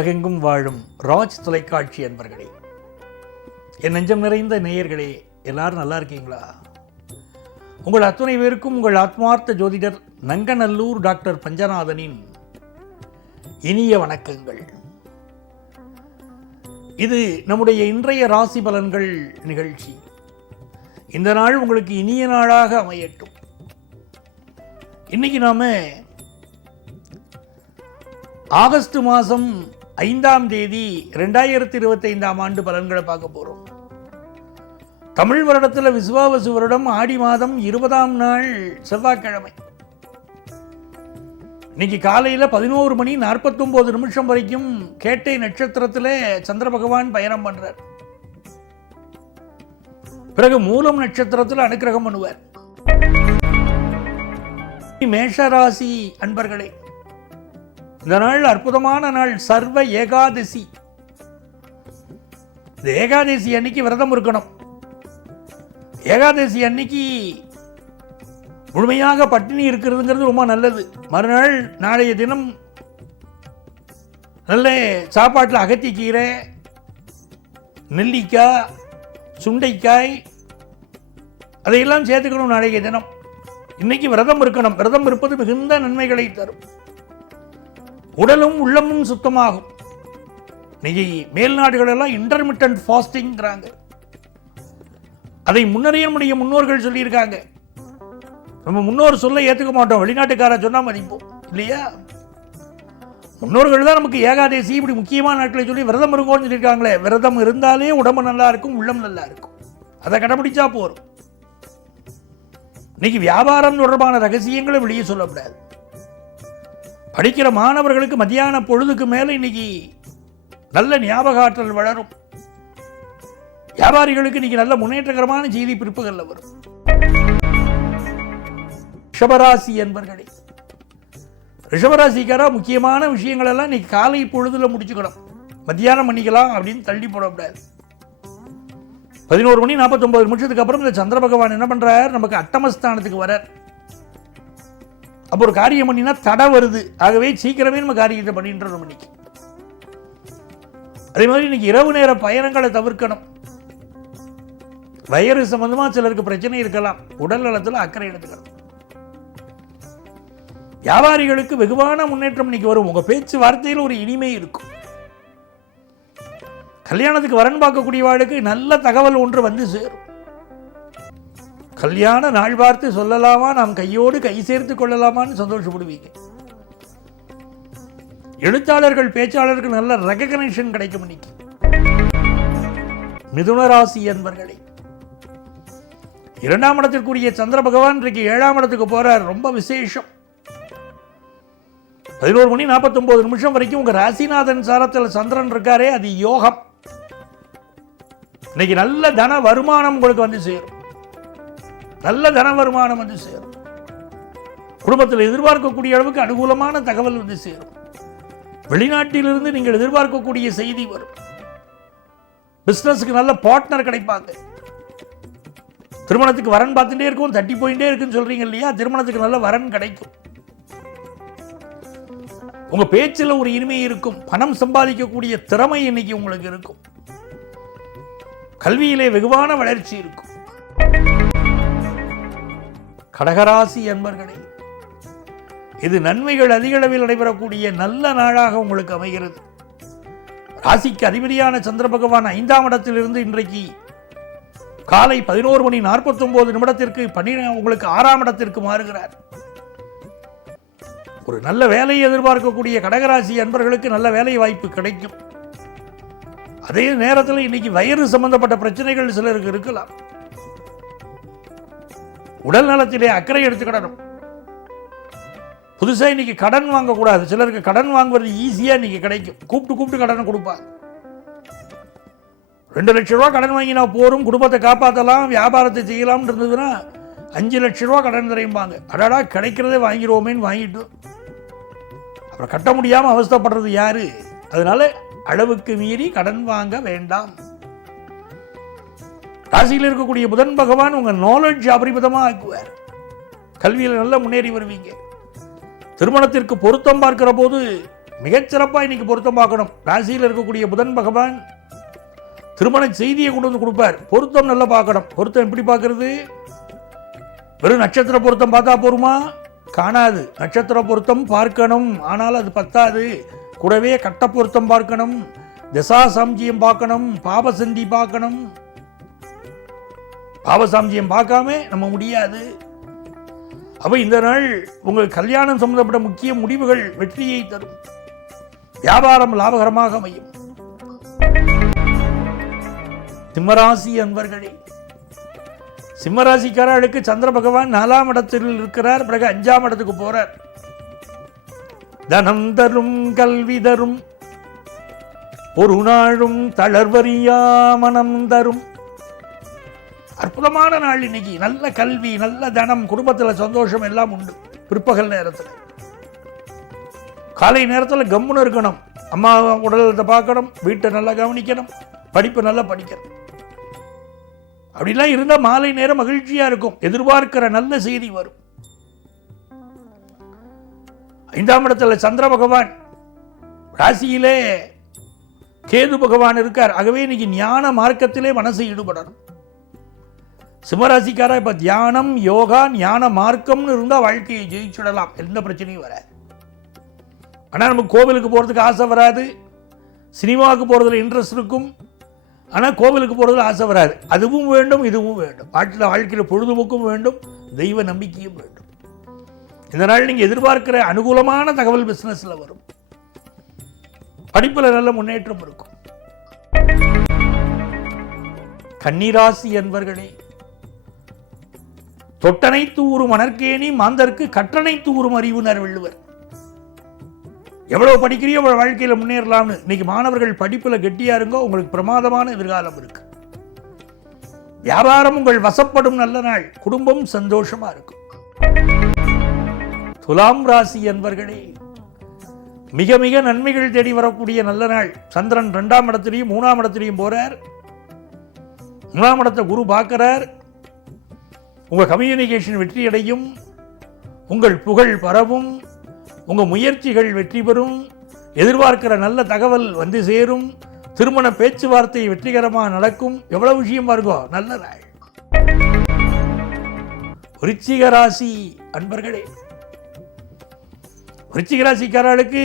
உலகெங்கும் வாழும் ராஜ் தொலைக்காட்சி அன்பர்களே, என் நெஞ்சம் நிறைந்த நேயர்களே, எல்லாரும் நல்லா இருக்கீங்களா? உங்கள் அத்துணை பேருக்கும் உங்கள் ஆத்மார்த்த ஜோதிடர் நங்கநல்லூர் டாக்டர் பஞ்சநாதனின் இனிய வணக்கங்கள். இது நம்முடைய இன்றைய ராசி பலன்கள் நிகழ்ச்சி. இந்த நாள் உங்களுக்கு இனிய நாளாக அமையட்டும். இன்னைக்கு நாம ஆகஸ்ட் மாதம் 5ஆம் தேதி 2025ஆம் ஆண்டு பலன்களை பார்க்க போகிறோம். தமிழ் வருடத்தில் விசுவாவசு வருடம் ஆடி மாதம் 20ஆம் நாள் செவ்வாய்க்கிழமை. இன்னைக்கு காலையில் 11:49 வரைக்கும் கேட்டை நட்சத்திரத்தில் சந்திர பகவான் பயணம் பண்றார். பிறகு மூலம் நட்சத்திரத்தில் அனுக்கிரகம் பண்ணுவார். மேஷராசி அன்பர்களே, இந்த நாள் அற்புதமான நாள், சர்வ ஏகாதசி. இந்த ஏகாதசி அன்னைக்கு விரதம் இருக்கணும். ஏகாதசி அன்னைக்கு முழுமையாக பட்டினி இருக்கிறதுங்கிறது ரொம்ப நல்லது. மறுநாள் நாளைய தினம் நல்ல சாப்பாட்டில் அகத்திக்கீரை, நெல்லிக்காய், சுண்டைக்காய் அதையெல்லாம் சேர்த்துக்கணும் நாளைய தினம். இன்னைக்கு விரதம் இருக்கணும். விரதம் இருப்பது மிகுந்த நன்மைகளை தரும். உடலும் உள்ளமும் சுத்தமாகும். இன்னைக்கு மேல் நாடுகளெல்லாம் இன்டர்மிட்டன்ட் ஃபாஸ்டிங்கிறாங்க. அதை முன்னறிய முடிய முன்னோர்கள் சொல்லியிருக்காங்க. நம்ம முன்னோர் சொல்ல ஏற்றுக்க மாட்டோம், வெளிநாட்டுக்கார சொன்னா மதிப்போம் இல்லையா? முன்னோர்கள் தான் நமக்கு ஏகாதசி இப்படி முக்கியமான நாட்களை சொல்லி விரதம் இருக்கும்னு சொல்லியிருக்காங்களே. விரதம் இருந்தாலே உடம்பு நல்லா இருக்கும், உள்ளம் நல்லா இருக்கும். அதை கடைபிடிச்சா போறோம். இன்னைக்கு வியாபாரம் தொடர்பான ரகசியங்களை வெளியே சொல்லக்கூடாது. படிக்கிற மாணவர்களுக்கு மத்தியான பொழுதுக்கு மேல இன்னைக்கு நல்ல ஞாபக ஆற்றல் வளரும். வியாபாரிகளுக்கு இன்னைக்கு நல்ல முன்னேற்றகரமான செய்தி பிற்பகல்ல வரும். ரிஷபராசி என்பர்களே, ரிஷபராசிக்காரா முக்கியமான விஷயங்கள் எல்லாம் இன்னைக்கு காலை பொழுதுல முடிச்சுக்கணும். மத்தியானம் பண்ணிக்கலாம் அப்படின்னு தள்ளி போடக்கூடாது. 11:49 அப்புறம் இந்த சந்திர பகவான் என்ன பண்றார், நமக்கு அட்டமஸ்தானத்துக்கு வரார். அப்போ ஒரு காரியம் பண்ணினா தடை வருது. ஆகவே சீக்கிரமே நம்ம காரியத்தை பண்ணின்றோம். இன்னைக்கு அதே மாதிரி இன்னைக்கு இரவு நேர பயணங்களை தவிர்க்கணும். வயிறு சம்பந்தமா சிலருக்கு பிரச்சனை இருக்கலாம். உடல் நலத்தில் அக்கறை எடுத்துக்கணும். வியாபாரிகளுக்கு வெகுவான முன்னேற்றம் இன்னைக்கு வரும். உங்க பேச்சு வார்த்தையில் ஒரு இனிமை இருக்கும். கல்யாணத்துக்கு வரன் பார்க்கக்கூடியவாளுக்கு நல்ல தகவல் ஒன்று வந்து சேரும். கல்யாண நாள் பார்த்து சொல்லலாமா, நாம் கையோடு கை சேர்த்து கொள்ளலாமான்னு சந்தோஷப்படுவீங்க. எழுத்தாளர்கள், பேச்சாளர்கள் நல்ல ரெகக்னிஷன் கிடைக்கும் இன்னைக்கு. மிதுன ராசி என்பர்களே, 2ஆம் இடத்திற்குரிய சந்திர பகவான் இன்றைக்கு 7ஆம் இடத்துக்கு போறார். ரொம்ப விசேஷம். 11:49 வரைக்கும் உங்க ராசிநாதன் சாரத்தில் சந்திரன் இருக்காரே, அது யோகம். இன்னைக்கு நல்ல தன வருமானம் உங்களுக்கு வந்து சேரும். நல்ல தன வருமானம் வந்து சேரும். குடும்பத்தில் எதிர்பார்க்கக்கூடிய அளவுக்கு அனுகூலமான தகவல் வந்து சேரும். வெளிநாட்டிலிருந்து நீங்கள் எதிர்பார்க்கக்கூடிய செய்தி வரும். பிசினஸுக்கு நல்ல பார்ட்னர் கிடைப்பாங்க. திருமணத்துக்கு வரன் பார்த்துட்டே இருக்கும், தட்டி போயிட்டே இருக்குன்னு சொல்றீங்க இல்லையா? திருமணத்துக்கு நல்ல வரன் கிடைக்கும். உங்க பேச்சில் ஒரு இனிமை இருக்கும். பணம் சம்பாதிக்கக்கூடிய திறமை இன்னைக்கு உங்களுக்கு இருக்கும். கல்வியிலே வெகுவான வளர்ச்சி இருக்கும். கடகராசி என்பர்களே, இது நன்மைகள் அதிக அளவில் நடைபெறக்கூடிய நல்ல நாளாக உங்களுக்கு அமைகிறது. ராசிக்கு அதிபதியான சந்திர பகவான் 5ஆம் இடத்திலிருந்து இன்றைக்கு காலை 11:49 உங்களுக்கு 6ஆம் இடத்திற்கு மாறுகிறார். ஒரு நல்ல வேலையை எதிர்பார்க்கக்கூடிய கடகராசி அன்பர்களுக்கு நல்ல வேலை வாய்ப்பு கிடைக்கும். அதே நேரத்தில் இன்னைக்கு வயிறு சம்பந்தப்பட்ட பிரச்சனைகள் சிலருக்கு இருக்கலாம். உடல் நலத்திலே அக்கறை எடுத்துக்கிடணும். புதுசாக இன்னைக்கு கடன் வாங்கக்கூடாது. சிலருக்கு கடன் வாங்குவது ஈஸியாக இன்னைக்கு கிடைக்கும். கூப்பிட்டு கடன் கொடுப்பாங்க. 2 லட்ச ரூபா கடன் வாங்கினா போரும், குடும்பத்தை காப்பாற்றலாம், வியாபாரத்தை செய்யலாம் இருந்ததுன்னா 5 லட்ச ரூபா கடன் தரையும்பாங்க. அடாடா, கிடைக்கிறதே வாங்கிடுவோமேன்னு வாங்கிட்டு அப்புறம் கட்ட முடியாமல் அவஸ்தைப்படுறது யாரு? அதனால அளவுக்கு மீறி கடன் வாங்க வேண்டாம். ராசியில் இருக்கக்கூடிய புதன் பகவான் உங்க நாலேஜ் அபரிமிதமாக ஆக்குவார். கல்வியில் நல்ல முன்னேறி வருவீங்க. திருமணத்திற்கு பொருத்தம் பார்க்கிற போது மிகச்சிறப்பாக இன்னைக்கு பொருத்தம் பார்க்கணும். ராசியில் இருக்கக்கூடிய புதன் பகவான் திருமண செய்தியை கொண்டு வந்து கொடுப்பார். பொருத்தம் நல்லா பார்க்கணும். பொருத்தம் எப்படி பார்க்கறது? வெறும் நட்சத்திர பொருத்தம் பார்த்தா போருமா? காணாது. நட்சத்திர பொருத்தம் பார்க்கணும், ஆனால் அது பத்தாது. கூடவே கட்ட பொருத்தம் பார்க்கணும், தசாசாம்ஜியம் பார்க்கணும், பாபசந்தி பார்க்கணும். பாபசாம்ஜியம் பார்க்காம நம்ம முடியாது. அப்ப இந்த நாள் உங்கள் கல்யாணம் சம்பந்தப்பட்ட முக்கிய முடிவுகள் வெற்றியை தரும். வியாபாரம் லாபகரமாக அமையும். சிம்மராசி அன்பர்களே, சிம்மராசிக்காரர்களுக்கு சந்திர பகவான் 4ஆம் இடத்தில் இருக்கிறார். பிறகு 5ஆம் இடத்துக்கு போறார். தனம் தரும் கல்வி தரும் ஒரு நாளும் தளர்வறியா மனம் தரும். அற்புதமான நாள் இன்னைக்கு. நல்ல கல்வி, நல்ல தனம், குடும்பத்தில் சந்தோஷம் எல்லாம் உண்டு. பிற்பகல் நேரத்தில், காலை நேரத்தில் கம்முன்னு இருக்கணும். அம்மா உடலத்தை பார்க்கணும், வீட்டை நல்லா கவனிக்கணும், படிப்பு நல்லா படிக்கணும். அப்படிலாம் இருந்தால் மாலை நேரம் மகிழ்ச்சியா இருக்கும். எதிர்பார்க்கிற நல்ல செய்தி வரும். 5ஆம் இடத்துல சந்திர பகவான், ராசியிலே கேது பகவான் இருக்கார். ஆகவே இன்னைக்கு ஞான மார்க்கத்திலே மனசை ஈடுபடணும். சிம்மராசிக்காரா இப்ப தியானம், யோகா, ஞான மார்க்கம்னு இருந்தால் வாழ்க்கையை ஜெயிச்சுடலாம். எந்த பிரச்சனையும் வராது. ஆனால் நமக்கு கோவிலுக்கு போகிறதுக்கு ஆசை வராது. சினிமாவுக்கு போகிறதுல இன்ட்ரெஸ்ட் இருக்கும். ஆனால் கோவிலுக்கு போகிறதுல ஆசை வராது. அதுவும் வேண்டும், இதுவும் வேண்டும். வாழ்க்கையில் பொழுதுபோக்கும் வேண்டும், தெய்வ நம்பிக்கையும் வேண்டும். இந்த நாள் நீங்கள் எதிர்பார்க்கிற அனுகூலமான தகவல் பிஸ்னஸில் வரும். படிப்பில் நல்ல முன்னேற்றம் இருக்கும். கன்னிராசி அன்பர்களே, தொட்டனை தூறும் மணற்கேணி மாந்தர்க்கு கற்றனை தூறும் அறிவுனர் வள்ளுவர். எவ்வளவு படிக்கிறியோ அவ்வளவு வாழ்க்கையில் முன்னேறலாம்னு. இன்னைக்கு மாணவர்கள் படிப்பில் கெட்டியா இருங்கோ, உங்களுக்கு பிரமாதமான எதிர்காலம் இருக்கு. வியாபாரம் உங்கள் வசப்படும் நல்ல நாள். குடும்பம் சந்தோஷமா இருக்கும். துலாம் ராசி அன்பர்களே, மிக மிக நன்மைகள் தேடி வரக்கூடிய நல்ல நாள். சந்திரன் 2ஆம் இடத்திலையும் 3ஆம் இடத்திலையும் போறார். 3ஆம் இடத்தை குரு பார்க்கிறார். உங்க கம்யூனிகேஷன் வெற்றி அடையும். உங்கள் புகழ் பரவும். உங்க முயற்சிகள் வெற்றி பெறும். எதிர்பார்க்கிற நல்ல தகவல் வந்து சேரும். திருமண பேச்சுவார்த்தை வெற்றிகரமாக நடக்கும். எவ்வளவு விஷயம் பாருங்க, நல்ல நாள். விருச்சிக ராசி அன்பர்களே, விருச்சிக ராசிக்காரர்களுக்கு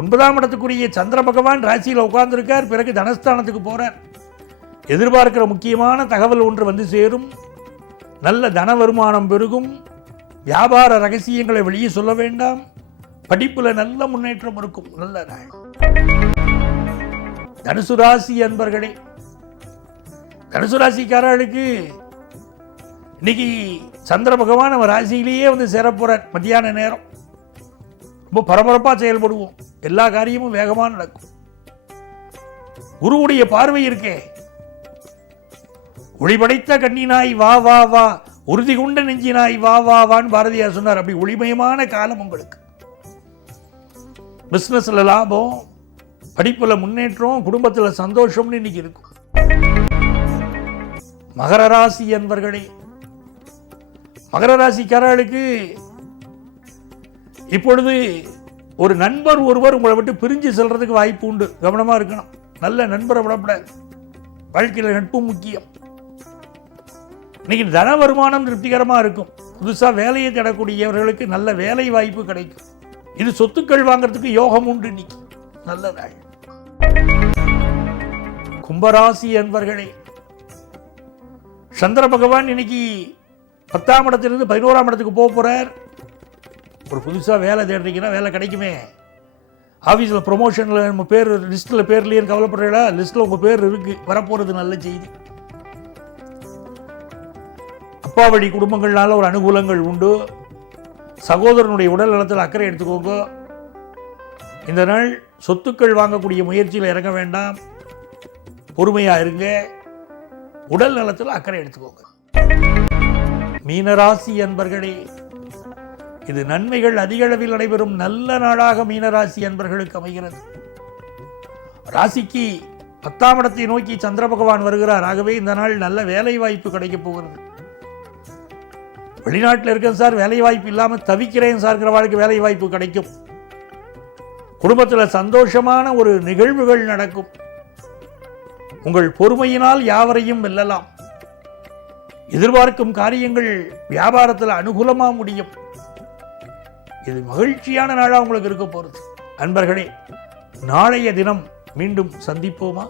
9ஆம் இடத்துக்குரிய சந்திர பகவான் ராசியில் உட்கார்ந்திருக்கார். பிறகு தனஸ்தானத்துக்கு போறார். எதிர்பார்க்கிற முக்கியமான தகவல் ஒன்று வந்து சேரும். நல்ல தன வருமானம் பெருகும். வியாபார ரகசியங்களை வெளியே சொல்ல வேண்டாம். படிப்பில் நல்ல முன்னேற்றம் இருக்கும். நல்ல நாள். தனுசு ராசி அன்பர்களே, தனுசு ராசிக்காரர்களுக்கு இன்னைக்கு சந்திர பகவான் நம்ம ராசியிலேயே வந்து சேரப்போறார். மத்தியான நேரம் ரொம்ப பரபரப்பாக செயல்படுவோம். எல்லா காரியமும் வேகமாக நடக்கும். குருவுடைய பார்வை இருக்கே, ஒளிபடைத்த கண்ணினாய் வா வா வா, உறுதி கொண்ட நெஞ்சினாய் வா வா வான்னு பாரதியார் சொன்னார். அப்படி ஒளிமயமான காலம் உங்களுக்கு. பிஸ்னஸ்ல லாபம், படிப்புல முன்னேற்றம், குடும்பத்துல சந்தோஷம்னு இன்னைக்கு இருக்கும். மகர ராசி அன்பர்களே, மகர ராசிக்காரர்களுக்கு இப்பொழுது ஒரு நண்பர் ஒருவர் உங்களை விட்டு பிரிஞ்சு செல்றதுக்கு வாய்ப்பு உண்டு. கவனமா இருக்கணும். நல்ல நண்பரை விடப்படாது. வாழ்க்கையில் நட்பு முக்கியம். இன்னைக்கு தன வருமானம் திருப்திகரமா இருக்கும். புதுசா வேலையை தேடக்கூடியவர்களுக்கு நல்ல வேலை வாய்ப்பு கிடைக்கும். இது சொத்துக்கள் வாங்கிறதுக்கு யோகம் உண்டு. இன்னைக்கு நல்ல நாள். கும்பராசி அன்பர்களே, சந்திர பகவான் இன்னைக்கு 10ஆம் இடத்திலிருந்து 11ஆம் இடத்துக்கு போக போறார். ஒரு புதுசா வேலை தேடுறீங்கன்னா வேலை கிடைக்குமே. ஆஃபீஸில் ப்ரொமோஷனில் நம்ம பேர் லிஸ்ட்டில் பேர்லேயே கவலைப்படுறீங்களா? லிஸ்ட்டில் உங்கள் பேர் இருக்கு. வரப்போகிறது நல்ல செய்தி. அப்பா வழி குடும்பங்கள்னால ஒரு அனுகூலங்கள் உண்டு. சகோதரனுடைய உடல் நலத்தில் அக்கறை எடுத்துக்கோங்க. இந்த நாள் சொத்துக்கள் வாங்கக்கூடிய முயற்சியில் இறங்க வேண்டாம். பொறுமையாக இருங்க. உடல் நலத்தில் அக்கறை எடுத்துக்கோங்க. மீனராசி அன்பர்களே, இது நன்மைகள் அதிக அளவில் நடைபெறும் நல்ல நாளாக மீனராசி அன்பர்களுக்கு அமைகிறது. ராசிக்கு 10ஆம் இடத்தை நோக்கி சந்திர பகவான் வருகிறார். ஆகவே இந்த நாள் நல்ல வேலை வாய்ப்பு கிடைக்கப் போகிறது. வெளிநாட்டில் இருக்கேன் சார், வேலை வாய்ப்பு இல்லாமல் தவிக்கிறேன் சார்கிற வாழ்க்கை வேலை வாய்ப்பு கிடைக்கும். குடும்பத்தில் சந்தோஷமான ஒரு நிகழ்வுகள் நடக்கும். உங்கள் பொறுமையினால் யாவரையும் வெல்லலாம். எதிர்பார்க்கும் காரியங்கள் வியாபாரத்தில் அனுகூலமா முடியும். இது மகிழ்ச்சியான நாளா உங்களுக்கு இருக்க போறது. அன்பர்களே, நாளைய தினம் மீண்டும் சந்திப்போமா?